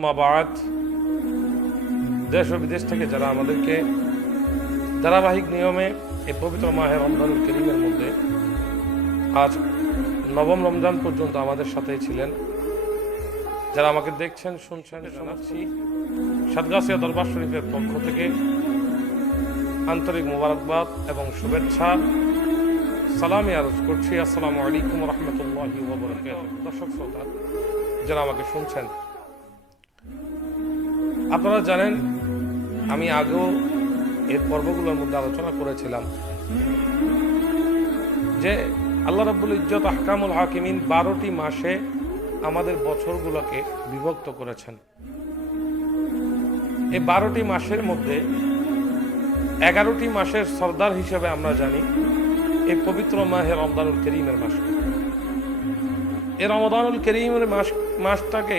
আম্মা বাদ, দেশ ও বিদেশ থেকে যারা আমাদেরকে ধারাবাহিক নিয়মে এই পবিত্র মাহে রমজানুল কারীমের মধ্যে আজ নবম রমজান পর্যন্ত আমাদের সাথেই ছিলেন, যারা আমাকে দেখছেন শুনছেন, জানাচ্ছি সাতগাছিয়া দরবার শরীফের পক্ষ থেকে আন্তরিক মোবারকবাদ এবং শুভেচ্ছা সালামি আরজ করছি। আসসালামু আলাইকুম রহমতুল্লাহি ওয়া বারাকাতুহু। দর্শক শ্রোতা যারা আমাকে শুনছেন, আপনারা জানেন আমি আগেও এর পর্বগুলোর মধ্যে আলোচনা করেছিলাম যে আল্লাহ রাব্বুল ইজ্জত আহকামুল হাকিমিন 12টি মাসে আমাদের বছরগুলোকে বিভক্ত করেছেন। এই 12টি মাসের মধ্যে 11টি মাসের সর্দার হিসেবে আমরা জানি এই পবিত্র মাহে রমজানুল কারীমের মাস। এই রমজানুল কারীমের মাসটাকে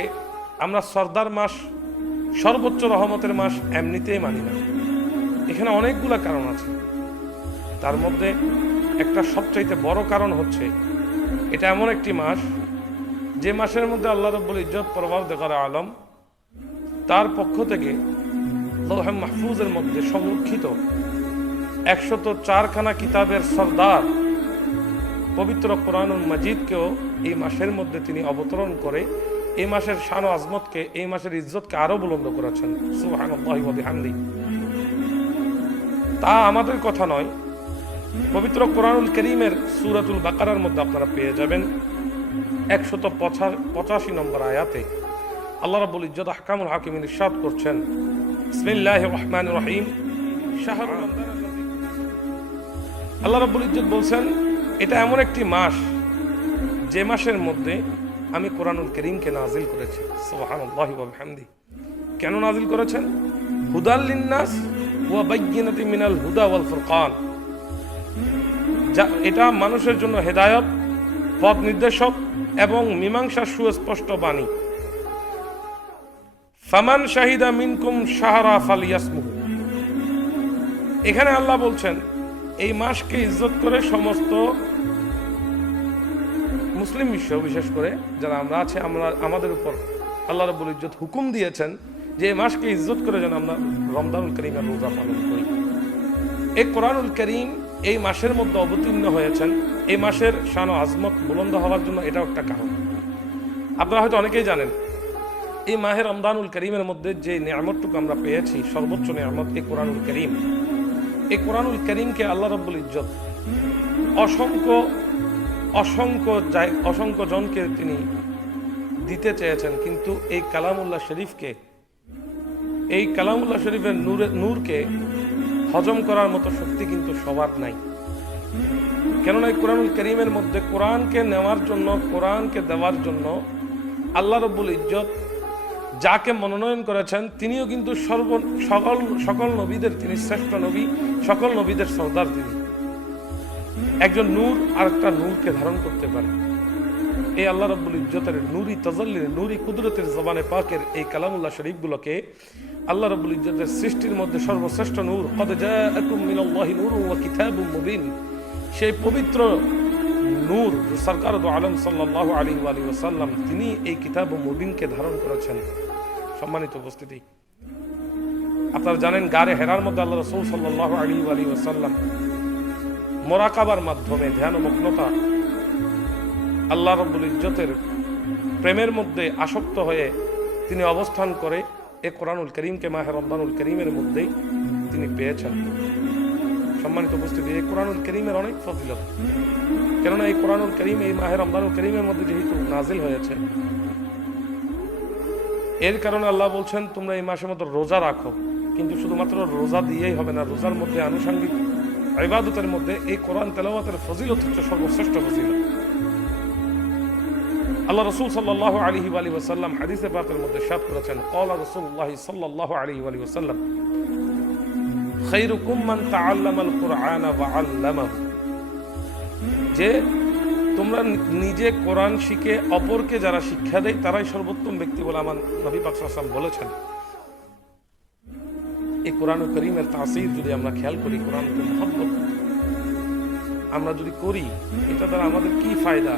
আমরা সর্দার মাস, সর্বোচ্চ রহমতের মাস এমনিতেই মানি না। এখানে অনেকগুলো কারণ আছে। তার মধ্যে একটা সবচাইতে বড় কারণ হচ্ছে এটা এমন একটি মাস যে মাসের মধ্যে আল্লাহ রাব্বুল ইজ্জত পরওয়ারদিগার আলম তার পক্ষ থেকে লৌহে মাহফুজের মধ্যে সংরক্ষিত 104খানা কিতাবের সর্দার পবিত্র কোরআনুল মাজিদকেও এই মাসের মধ্যে তিনি অবতরণ করে এই মাসের শান ও আজমতকে, এই মাসের ইজ্জতকে আরো বুলন্দ করেছেন। সুবহানাল্লাহি ওয়া বিহামদিহি। তা আমাদের কথা নয়, পবিত্র কোরআনুল কারীমের সূরাতুল বাকারার মধ্যে আপনারা পেয়ে যাবেন 185 নম্বর আয়াতে আল্লাহ রাব্বুল ইজ্জত আহকামুল হাকিমিন ইরশাদ করছেন, বিসমিল্লাহির রহমানির রহিম, শাহরুর রমজান। আল্লাহ রাব্বুল ইজ্জত বলছেন এটা এমন একটি মাস যে মাসের মধ্যে আমি কোরআনুল কারীমকে নাজিল করেছি। সুবহানাল্লাহি ওয়া বিহামদিহি। কেন নাজিল করেছেন? হুদাল লিন্নাস ওয়া বাইয়িনাতিন মিনাল হুদা ওয়াল ফুরকান। এটা মানুষের জন্য হেদায়েত, পথ নির্দেশক এবং মীমাংসার সুস্পষ্ট বাণী। ফামান শাহিদা মিনকুম শাহরা ফালিয়াসমুহু। এখানে আল্লাহ বলছেন এই মাসকে ইজ্জত করে সমস্ত মুসলিম বিশ্ব, বিশেষ করে যারা আমরা আছি, আমাদের উপর আল্লাহ রাব্বুল ইজ্জত হুকুম দিয়েছেন যে এই মাসকে ইজ্জত করে যেন আমরা রমজানুল কারীমের রোজা পালন করি। এই কোরআনুল কারীম এই মাসের মধ্যে অবতীর্ণ হয়েছেন। এই মাসের শান ও আজমত বুলন্দ হওয়ার জন্য এটাও একটা কারণ। আপনারা হয়তো অনেকেই জানেন এই মাহে রমজানুল কারীমের মধ্যে যে নিয়ামতটুকু আমরা পেয়েছি, সর্বোচ্চ নিয়ামত এই কোরআনুল কারীম। এই কোরআনুল কারীমকে আল্লাহ রাব্বুল ইজ্জত অসংখ্য জনকে তিনি দিতে চেয়েছেন, কিন্তু এই কালামুল্লাহ শরীফকে, এই কালামুল্লাহ শরীফের নূরকে হজম করার মতো শক্তি কিন্তু সবার নাই। কেননা এই কোরআনুল কারীমের মধ্যে কোরআনকে নেওয়ার জন্য, কোরআনকে দেওয়ার জন্য আল্লাহ রাব্বুল ইজ্জত যাকে মনোনয়ন করেছেন তিনিও কিন্তু সকল নবীদের তিনি শ্রেষ্ঠ নবী, সকল নবীদের সর্দার। তিনি একজন নূর আর একটা নূরকে ধারণ করতে পারে। এই আল্লাহ রাব্বুল ইজ্জতের নূরি তাজাল্লির, নূরি কুদরতের জবানে পাকের এই কালামুল্লাহ শরীফগুলোকে আল্লাহ রাব্বুল ইজ্জতের সৃষ্টির মধ্যে সর্বশ্রেষ্ঠ নূর, কদ জাআকুম মিনাল্লাহি নূরুন ওয়া কিতাবুম মুবিন, সেই পবিত্র নূর সরকার দু আলম সাল্লাল্লাহু আলাইহি ওয়া সাল্লাম তিনি এই কিতাব মুবিনকে ধারণ করেছেন। সম্মানিত উপস্থিতি, আপনারা জানেন গারে হেরার মধ্যে আল্লাহ রাসূল সাল্লাল্লাহু আলাইহি ওয়া সাল্লাম মুরাকাবার মাধ্যমে, ধ্যানমগ্নতা, আল্লাহ রাব্বুল ইজ্জতের প্রেমের মধ্যে আসক্ত হয়ে তিনি অবস্থান করে এই কোরআনুল কারীমকে মাহে রমজানুল কারীমের মধ্যেই তিনি পেয়েছেন। সম্মানিত উপস্থিতি, এই কোরআনুল কারীমের অনেক ফজিলত। কেননা এই কোরআনুল কারীম এই মাহে রমজানুল কারীমের মধ্যে যেহেতু নাজিল হয়েছে, এর কারণে আল্লাহ বলছেন তোমরা এই মাসের মধ্যে রোজা রাখো। কিন্তু শুধুমাত্র রোজা দিয়েই হবে না, রোজার মধ্যে আনুষঙ্গিক ইবাদতের মধ্যে এই কোরআন তেলাওয়াতের ফজিলত হচ্ছে সর্বশ্রেষ্ঠ ফজিলত। আল্লাহ রাসূল সাল্লাল্লাহু আলাইহি ওয়া সাল্লাম হাদিসে পাকের মধ্যে ইরশাদ করেছেন, ক্বালা রাসূলুল্লাহ সাল্লাল্লাহু আলাইহি ওয়া সাল্লাম, খায়রুকুম মান তাআল্লামাল কুরআনা ওয়া আল্লামাহু। যে তোমরা নিজে কোরআন শিখে অপরকে যারা শিক্ষা দেয় তারাই সর্বোত্তম ব্যক্তি বলে আমার নবী পাক সাল্লাল্লাহু আলাইহি ওয়াসাল্লাম বলেছেন। এই কোরআনুল কারীমের তাসীর যদি আমরা খেয়াল করি, কোরআনকে মহব্বত আমরা যদি করি, এটা দ্বারা আমাদের কি ফায়দা,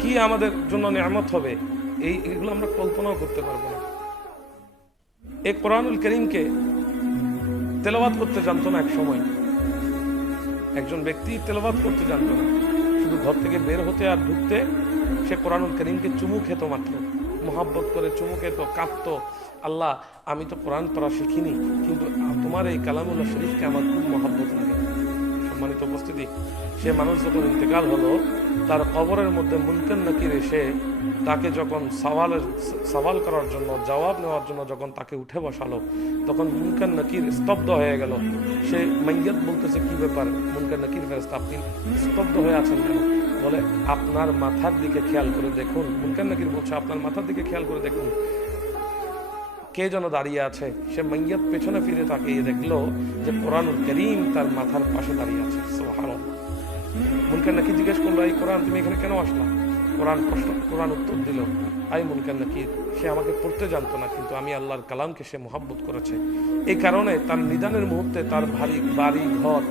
কি আমাদের জন্য নিয়ামত হবে, এইগুলো আমরা কল্পনাও করতে পারবো না। এই কোরআনুল কারীমকে তেলাওয়াত করতে জানতো না এক সময়, একজন ব্যক্তি তেলাওয়াত করতে জানতো না, শুধু ঘর থেকে বের হতে আর ঢুকতে সে কোরআনুল কারীমকে চুমু খেত মাত্র, মোহাব্বত করে চুমু খেত, কাঁদতো, আল্লাহ আমি তো কোরআন পড়া শিখিনি, কিন্তু তোমার এই কালামুল্লাহ শরীফকে আমার খুব মোহাব্বত লাগে। সম্মানিত উপস্থিতি, সে মানুষ যখন ইন্তেকাল হলো, তার কবরের মধ্যে মুনকার নাকির এসে তাকে যখন সওয়াল করার জন্য, জবাব নেওয়ার জন্য যখন তাকে উঠে বসালো, তখন মুনকার নাকির স্তব্ধ হয়ে গেল। সে মাইয়াত বলতেছে, কি ব্যাপার মুনকার নাকির ফেরেশতা, আপনি স্তব্ধ হয়ে আছেন কেন? বলে আপনার মাথার দিকে খেয়াল করে দেখুন। মুনকার নাকির বলছে আপনার মাথার দিকে খেয়াল করে দেখুন কে যেন দাঁড়িয়ে আছে। সে মাইয়াত পেছনে ফিরে তাকিয়ে দেখলো যে কোরআনুল কারীম তার মাথার পাশে দাঁড়িয়ে আছে। সুবহানাল্লাহ। মুনকার নাকির জিজ্ঞেস করলো, এই কোরআন তুমি এখানে কেন আসলা? কোরআন উত্তর দিল, আই মুনকার নাকির, সে আমাকে পড়তে জানতো না, কিন্তু আমি আল্লাহর কালামকে সে মোহাব্বত করেছে। এই কারণে তার নিদানের মুহূর্তে তার বাড়ি ঘর,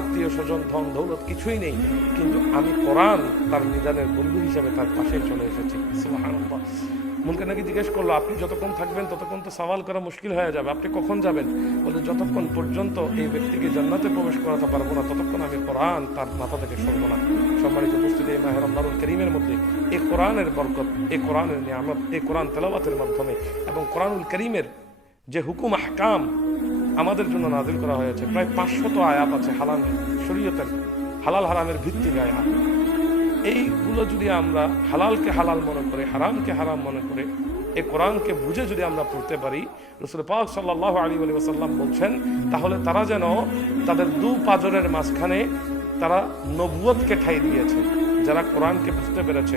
আত্মীয় স্বজন, ধন দৌলত কিছুই নেই, কিন্তু আমি কোরআন তার নিদানের বন্ধু হিসাবে তার পাশে চলে এসেছি। সুবহানাল্লাহ। মুনকার নাকির জিজ্ঞেস করলো, আপনি যতক্ষণ থাকবেন ততক্ষণ তো সওয়াল করা মুশকিল হয়ে যাবে, আপনি কখন যাবেন? বলে যতক্ষণ পর্যন্ত এই ব্যক্তিকে জান্নাতে প্রবেশ করাতে পারবো না, ততক্ষণ আমি কোরআন তার মাথা থেকে সরবো না। সম্মানিত উপস্থিতি, এই মাহে রমজানুল কারীমের মধ্যে এই কোরআনের বরকত, এই কোরআনের নিয়ামত, এই কোরআন তেলাওয়াতের মাধ্যমে এবং কোরআনুল কারীমের যে হুকুম আহকাম আমাদের জন্য নাযিল করা হয়েছে, প্রায় 500 আয়াত আছে হালাল শরীয়তের, হালাল হারামের ভিত্তিক আয়াত। এইগুলো যদি আমরা হালালকে হালাল মনে করে, হারামকে হারাম মনে করে, এই কোরআনকে বুঝে যদি আমরা পড়তে পারি, রাসূল পাক সাল্লাল্লাহু আলাইহি ওয়াসাল্লাম বলছেন, তাহলে তারা যেন তাদের দু পাঁজরের মাঝখানে তারা নবুয়তকে ঠাঁই দিয়েছে। যারা কোরআনকে বুঝতে পেরেছে,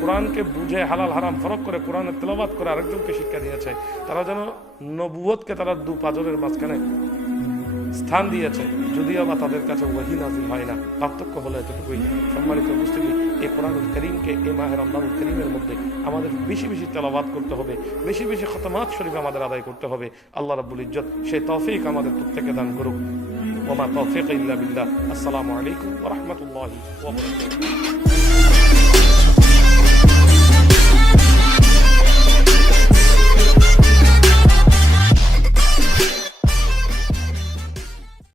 কোরআনকে বুঝে হালাল হারাম ফরক করে কোরআনের তেলাওয়াত করে আরেকজনকে শিক্ষা দিয়েছে, তারা যেন নবুয়তকে তারা দু পাঁজরের মাঝখানে স্থান দিয়েছে, যদিও বা তাদের কাছে ওয়াহী নাযিল হয় না। পার্থক্য হলো এতটুকুই। সম্মানিত উপস্থিতি, এই কোরআনুল কারীমকে এই মাহে রমজানুল কারীমের মধ্যে আমাদের বেশি বেশি তেলাওয়াত করতে হবে, বেশি বেশি খতমাত শরীফ আমাদের আদায় করতে হবে। আল্লাহ রাব্বুল ইজ্জত সেই তৌফিক আমাদের প্রত্যেককে দান করুক। ওয়া মা তৌফিক ইল্লা বিল্লাহ। আসসালামু আলাইকুম ওয়া রাহমাতুল্লাহি ওয়া বারাকাতুহু।